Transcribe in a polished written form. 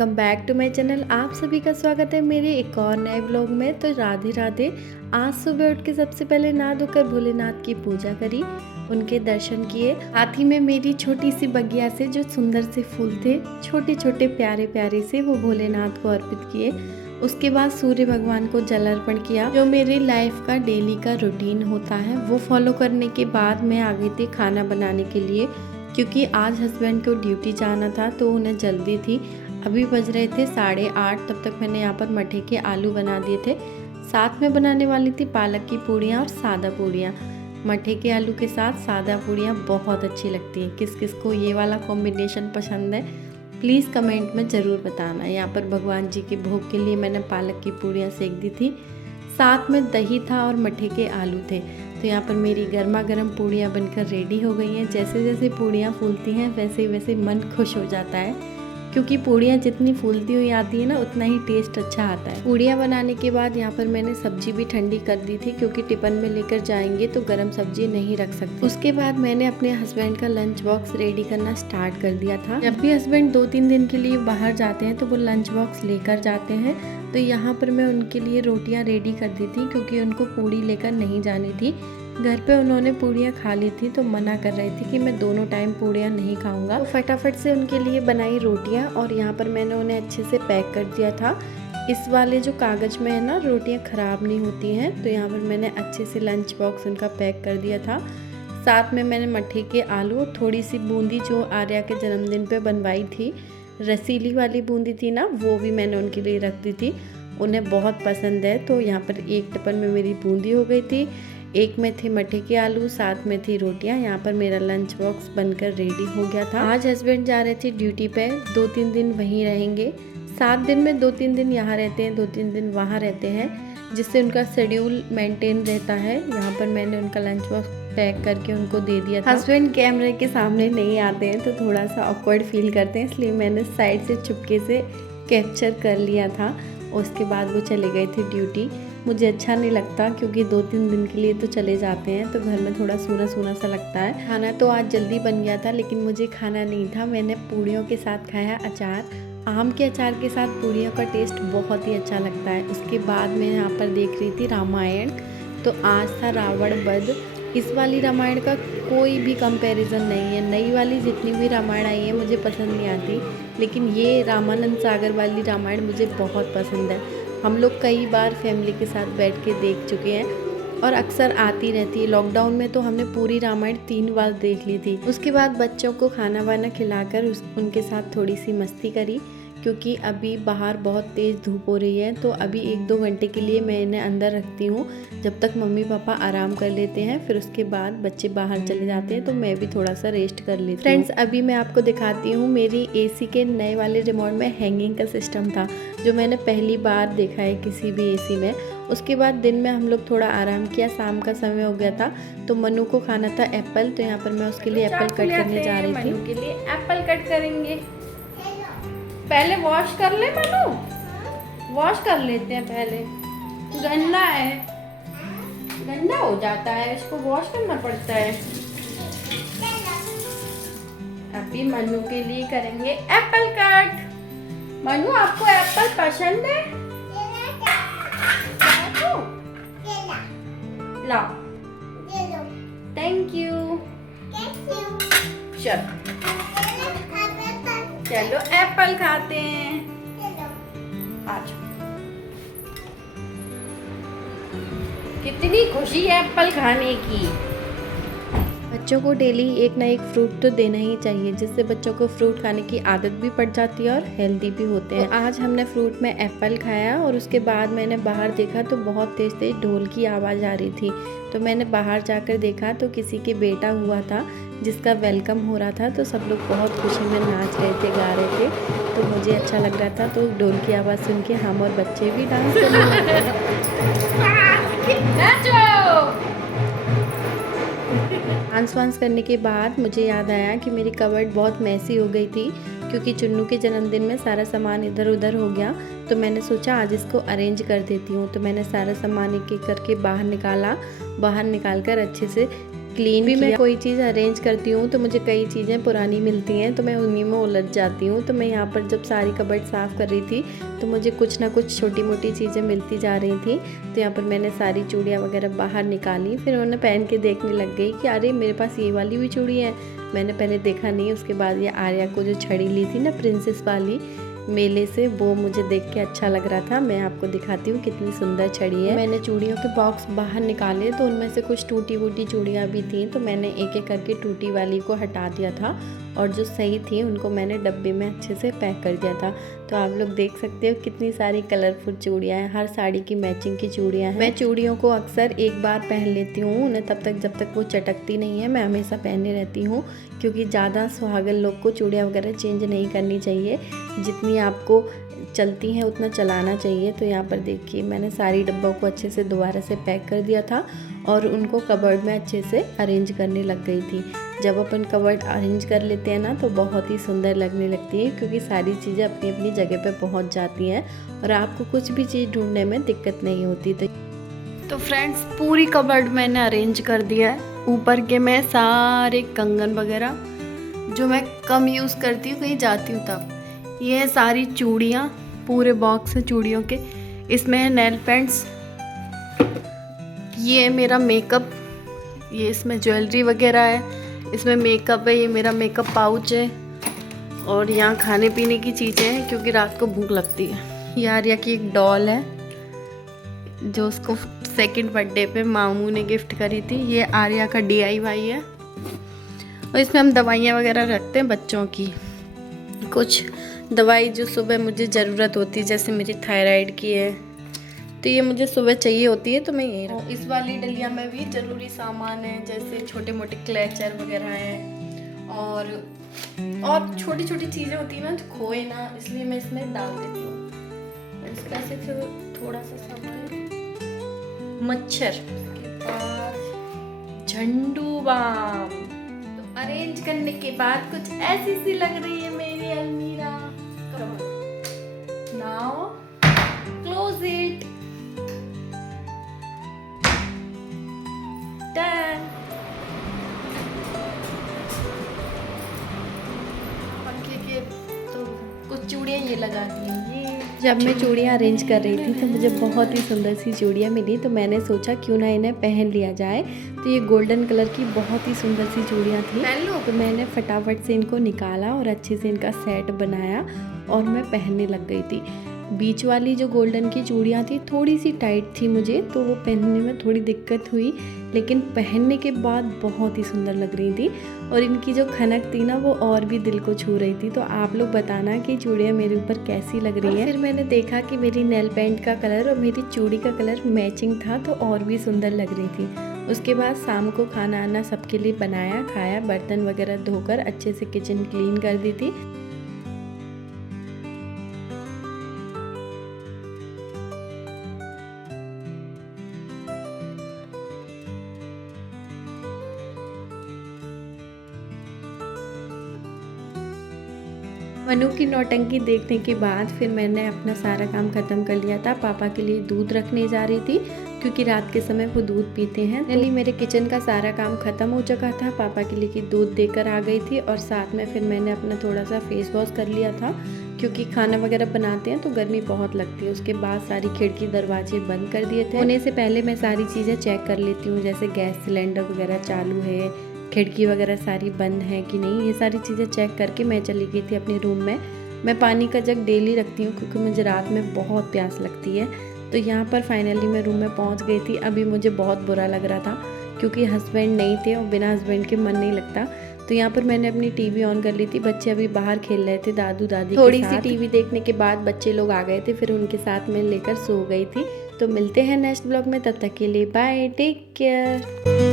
Welcome back to my channel. आप सभी का स्वागत है मेरे एक और नए ब्लॉग में। तो राधे राधे। आज सुबह उठ के सबसे पहले नहा धोकर भोलेनाथ की पूजा करी, उनके दर्शन किए। साथ ही में मेरी छोटी सी बगिया से जो सुंदर से फूल थे, छोटे छोटे प्यारे प्यारे से, वो भोलेनाथ को अर्पित किए। उसके बाद सूर्य भगवान को जल अर्पण किया। जो मेरी लाइफ का डेली का रूटीन होता है वो फॉलो करने के बाद मैं आ गई थी खाना बनाने के लिए, क्योंकि आज हस्बैंड को ड्यूटी जाना था तो उन्हें जल्दी थी। अभी बज रहे थे 8:30। तब तक मैंने यहाँ पर मठे के आलू बना दिए थे। साथ में बनाने वाली थी पालक की पूड़ियाँ और सादा पूड़ियाँ। मठे के आलू के साथ सादा पूड़ियाँ बहुत अच्छी लगती हैं। किस किस को ये वाला कॉम्बिनेशन पसंद है प्लीज़ कमेंट में ज़रूर बताना। यहाँ पर भगवान जी के भोग के लिए मैंने पालक की पूड़ियाँ सेक दी थी। साथ में दही था और मठे के आलू थे। तो यहाँ पर मेरी गर्मा गर्म पूड़ियाँ बनकर रेडी हो गई हैं। जैसे जैसे पूड़ियाँ फूलती हैं वैसे वैसे मन खुश हो जाता है, क्योंकि पूड़ियाँ जितनी फूलती हुई आती है ना उतना ही टेस्ट अच्छा आता है। पूड़ियाँ बनाने के बाद यहाँ पर मैंने सब्जी भी ठंडी कर दी थी, क्योंकि टिफिन में लेकर जाएंगे तो गर्म सब्जी नहीं रख सकते। उसके बाद मैंने अपने हस्बैंड का लंच बॉक्स रेडी करना स्टार्ट कर दिया था। जब भी हस्बैंड 2-3 दिन के लिए बाहर जाते हैं तो वो लंच बॉक्स लेकर जाते हैं। तो यहाँ पर मैं उनके लिए रोटियाँ रेडी कर दी थी, क्योंकि उनको पूड़ी लेकर नहीं जानी थी। घर पे उन्होंने पूड़ियाँ खा ली थी तो मना कर रही थी कि मैं दोनों टाइम पूड़ियाँ नहीं खाऊंगा। तो फटाफट से उनके लिए बनाई रोटियाँ और यहाँ पर मैंने उन्हें अच्छे से पैक कर दिया था। इस वाले जो कागज़ में है ना, रोटियाँ ख़राब नहीं होती हैं। तो यहाँ पर मैंने अच्छे से लंच बॉक्स उनका पैक कर दिया था। साथ में मैंने मट्ठी के आलू, थोड़ी सी बूंदी जो आर्या के जन्मदिन पर बनवाई थी, रसीली वाली बूंदी थी ना, वो भी मैंने उनके लिए रख दी थी। उन्हें बहुत पसंद है। तो यहाँ पर एक टिफिन में मेरी बूंदी हो गई थी, एक में थे मठे के आलू, साथ में थी रोटियां। यहाँ पर मेरा लंच बॉक्स बनकर रेडी हो गया था। आज हस्बैंड जा रहे थे ड्यूटी पे, 2-3 दिन वहीं रहेंगे। 7 दिन में 2-3 दिन यहाँ रहते हैं, 2-3 दिन वहाँ रहते हैं, जिससे उनका शेड्यूल मेंटेन रहता है। यहाँ पर मैंने उनका लंच बॉक्स पैक करके उनको दे दिया था। हस्बैंड कैमरे के सामने नहीं आते हैं तो थोड़ा सा ऑकवर्ड फील करते हैं, इसलिए मैंने साइड से चुपके से कैप्चर कर लिया था। उसके बाद वो चले गए थे ड्यूटी। मुझे अच्छा नहीं लगता, क्योंकि 2-3 दिन के लिए तो चले जाते हैं तो घर में थोड़ा सूना सूना सा लगता है। खाना तो आज जल्दी बन गया था, लेकिन मुझे खाना नहीं था। मैंने पूड़ियों के साथ खाया अचार। आम के अचार के साथ पूड़ियों का टेस्ट बहुत ही अच्छा लगता है। उसके बाद मैं यहाँ पर देख रही थी रामायण। तो आज था रावण वध। इस वाली रामायण का कोई भी कंपैरिजन नहीं है। नई वाली जितनी भी रामायण आई है मुझे पसंद नहीं आती, लेकिन ये रामानंद सागर वाली रामायण मुझे बहुत पसंद है। हम लोग कई बार फैमिली के साथ बैठ के देख चुके हैं और अक्सर आती रहती है। लॉकडाउन में तो हमने पूरी रामायण 3 बार देख ली थी। उसके बाद बच्चों को खाना वाना खिलाकर उनके साथ थोड़ी सी मस्ती करी, क्योंकि अभी बाहर बहुत तेज़ धूप हो रही है। तो अभी 1-2 घंटे के लिए मैं इन्हें अंदर रखती हूँ, जब तक मम्मी पापा आराम कर लेते हैं। फिर उसके बाद बच्चे बाहर चले जाते हैं तो मैं भी थोड़ा सा रेस्ट कर लेती हूँ। फ्रेंड्स, अभी मैं आपको दिखाती हूँ, मेरी एसी के नए वाले रिमोट में हैंगिंग का सिस्टम था, जो मैंने पहली बार देखा है किसी भी एसी में। उसके बाद दिन में हम लोग थोड़ा आराम किया, शाम का समय हो गया था। तो मनु को खाना था एप्पल, तो यहाँ पर मैं उसके लिए एप्पल कट करने जा रही थी। के लिए एप्पल कट करेंगे। पहले वॉश कर ले मनु, वॉश कर लेते हैं पहले। गंदा है, गंदा हो जाता है, इसको वॉश करना पड़ता है। अभी मनु के लिए करेंगे एप्पल कट। मनु, आपको एप्पल पसंद है? लाओ, थैंक यू। चलो चलो एप्पल खाते हैं। आज कितनी खुशी है एप्पल खाने की। बच्चों को डेली एक ना एक फ्रूट तो देना ही चाहिए, जिससे बच्चों को फ्रूट खाने की आदत भी पड़ जाती है और हेल्दी भी होते हैं। तो आज हमने फ्रूट में एप्पल खाया और उसके बाद मैंने बाहर देखा तो बहुत तेज़ तेज़ ढोल की आवाज़ आ रही थी। तो मैंने बाहर जाकर देखा तो किसी के बेटा हुआ था जिसका वेलकम हो रहा था। तो सब लोग बहुत खुशी में नाच रहे थे, गा रहे थे। तो मुझे अच्छा लग रहा था। तो ढोल की आवाज़ सुन के हम और बच्चे भी डांस करने डांस वांस करने के बाद मुझे याद आया कि मेरी कबर्ड बहुत मैसी हो गई थी, क्योंकि चुन्नू के जन्मदिन में सारा सामान इधर उधर हो गया। तो मैंने सोचा आज इसको अरेंज कर देती हूँ। तो मैंने सारा सामान एक एक करके बाहर निकाला। बाहर निकाल कर अच्छे से क्लीन भी मैं कोई चीज़ अरेंज करती हूँ तो मुझे कई चीज़ें पुरानी मिलती हैं तो मैं उन्हीं में उलझ जाती हूँ। तो मैं यहाँ पर जब सारी कबर्ड साफ़ कर रही थी तो मुझे कुछ ना कुछ छोटी मोटी चीज़ें मिलती जा रही थी। तो यहाँ पर मैंने सारी चूड़ियाँ वगैरह बाहर निकाली, फिर उन्हें पहन के देखने लग गई कि अरे मेरे पास ये वाली भी चूड़ी है। मैंने पहले देखा नहीं, उसके बाद ये आर्या को जो छड़ी ली थी ना प्रिंसेस वाली मेले से, वो मुझे देख के अच्छा लग रहा था। मैं आपको दिखाती हूँ कितनी सुंदर छड़ी है। मैंने चूड़ियों के बॉक्स बाहर निकाले तो उनमें से कुछ टूटी वूटी चूड़ियाँ भी थी, तो मैंने एक एक करके टूटी वाली को हटा दिया था और जो सही थी उनको मैंने डब्बे में अच्छे से पैक कर दिया था। तो आप लोग देख सकते हो कितनी सारी कलरफुल चूड़ियाँ हैं, हर साड़ी की मैचिंग की चूड़ियाँ हैं। मैं चूड़ियों को अक्सर एक बार पहन लेती हूँ, उन्हें तब तक जब तक वो चटकती नहीं है मैं हमेशा पहने रहती हूँ, क्योंकि ज़्यादा सुहागन लोग को चूड़ियाँ वगैरह चेंज नहीं करनी चाहिए, जितनी आपको चलती हैं उतना चलाना चाहिए। तो यहाँ पर देखिए मैंने सारी डब्बों को अच्छे से दोबारा से पैक कर दिया था और उनको कबर्ड में अच्छे से अरेंज करने लग गई थी। जब अपन कबर्ड अरेंज कर लेते हैं ना तो बहुत ही सुंदर लगने लगती है, क्योंकि सारी चीज़ें अपनी अपनी जगह पे पहुंच जाती हैं और आपको कुछ भी चीज़ ढूंढने में दिक्कत नहीं होती। तो फ्रेंड्स पूरी कबर्ड मैंने अरेंज कर दिया है। ऊपर के मैं सारे कंगन वगैरह जो मैं कम यूज़ करती हूँ कहीं जाती हूँ तब, ये है सारी चूड़ियाँ, पूरे बॉक्स है चूड़ियों के। इसमें है नेल पेंट्स, ये है मेरा मेकअप, ये इसमें ज्वेलरी वगैरह है, इसमें मेकअप है, ये मेरा मेकअप पाउच है और यहाँ खाने पीने की चीज़ें हैं क्योंकि रात को भूख लगती है। ये आर्या की एक डॉल है जो उसको सेकंड बर्थडे पे मामू ने गिफ्ट करी थी। ये आर्या का DIY है और इसमें हम दवाइयाँ वगैरह रखते हैं बच्चों की, कुछ दवाई जो सुबह मुझे ज़रूरत होती है, जैसे मेरी थायराइड की है तो ये मुझे सुबह चाहिए होती है तो मैं ये रखती हूँ। इस वाली डलिया में भी ज़रूरी सामान है, जैसे छोटे मोटे क्लेचर वगैरह हैं और छोटी छोटी चीज़ें होती हैं ना जो खोए ना, इसलिए मैं इसमें डाल देती हूँ। इसका से थोड़ा सा सामान, मच्छर, उसके बाद झंडू बाम। तो अरेंज करने के बाद कुछ ऐसी सी लग रही है मेरी अलमीरा। Now close it. डन। पंखे के तो कुछ चूड़ियाँ ये लगा दी हैं। ये जब मैं चूड़ियाँ अरेंज कर रही थी तो मुझे बहुत ही सुंदर सी चूड़ियाँ मिली, तो मैंने सोचा क्यों ना इन्हें पहन लिया जाए। तो ये गोल्डन कलर की बहुत ही सुंदर सी चूड़ियाँ थी, तो मैंने फटाफट से इनको निकाला और अच्छे से इनका सेट बनाया और मैं पहनने लग गई थी। बीच वाली जो गोल्डन की चूड़ियाँ थी थोड़ी सी टाइट थी मुझे, तो वो पहनने में थोड़ी दिक्कत हुई, लेकिन पहनने के बाद बहुत ही सुंदर लग रही थी और इनकी जो खनक थी ना वो और भी दिल को छू रही थी। तो आप लोग बताना कि चूड़ियाँ मेरे ऊपर कैसी लग रही हैं। फिर मैंने देखा कि मेरी नेल पेंट का कलर और मेरी चूड़ी का कलर मैचिंग था तो और भी सुंदर लग रही थी। उसके बाद शाम को खाना आना सबके लिए बनाया, खाया, बर्तन वगैरह धोकर अच्छे से किचन क्लीन कर दी थी। मनु की नौटंकी देखने के बाद फिर मैंने अपना सारा काम ख़त्म कर लिया था। पापा के लिए दूध रखने जा रही थी क्योंकि रात के समय वो दूध पीते हैं। फाइनली मेरे किचन का सारा काम ख़त्म हो चुका था। पापा के लिए कि दूध देकर आ गई थी और साथ में फिर मैंने अपना थोड़ा सा फेस वॉश कर लिया था, क्योंकि खाना वगैरह बनाते हैं तो गर्मी बहुत लगती है। उसके बाद सारी खिड़की दरवाजे बंद कर दिए थे। होने से पहले मैं सारी चीज़ें चेक कर लेती हूँ, जैसे गैस सिलेंडर वगैरह चालू है, खिड़की वगैरह सारी बंद है कि नहीं, ये सारी चीज़ें चेक करके मैं चली गई थी अपने रूम में। मैं पानी का जग डेली रखती हूँ क्योंकि मुझे रात में बहुत प्यास लगती है। तो यहाँ पर फाइनली मैं रूम में पहुँच गई थी। अभी मुझे बहुत बुरा लग रहा था क्योंकि हस्बैंड नहीं थे और बिना हस्बैंड के मन नहीं लगता। तो यहाँ पर मैंने अपनी टीवी ऑन कर ली थी। बच्चे अभी बाहर खेल रहे थे दादू दादी थोड़ी सी टीवी देखने के बाद बच्चे लोग आ गए थे, फिर उनके साथ मैं लेकर सो गई थी। तो मिलते हैं नेक्स्ट ब्लॉग में, तब तक के लिए बाय, टेक केयर।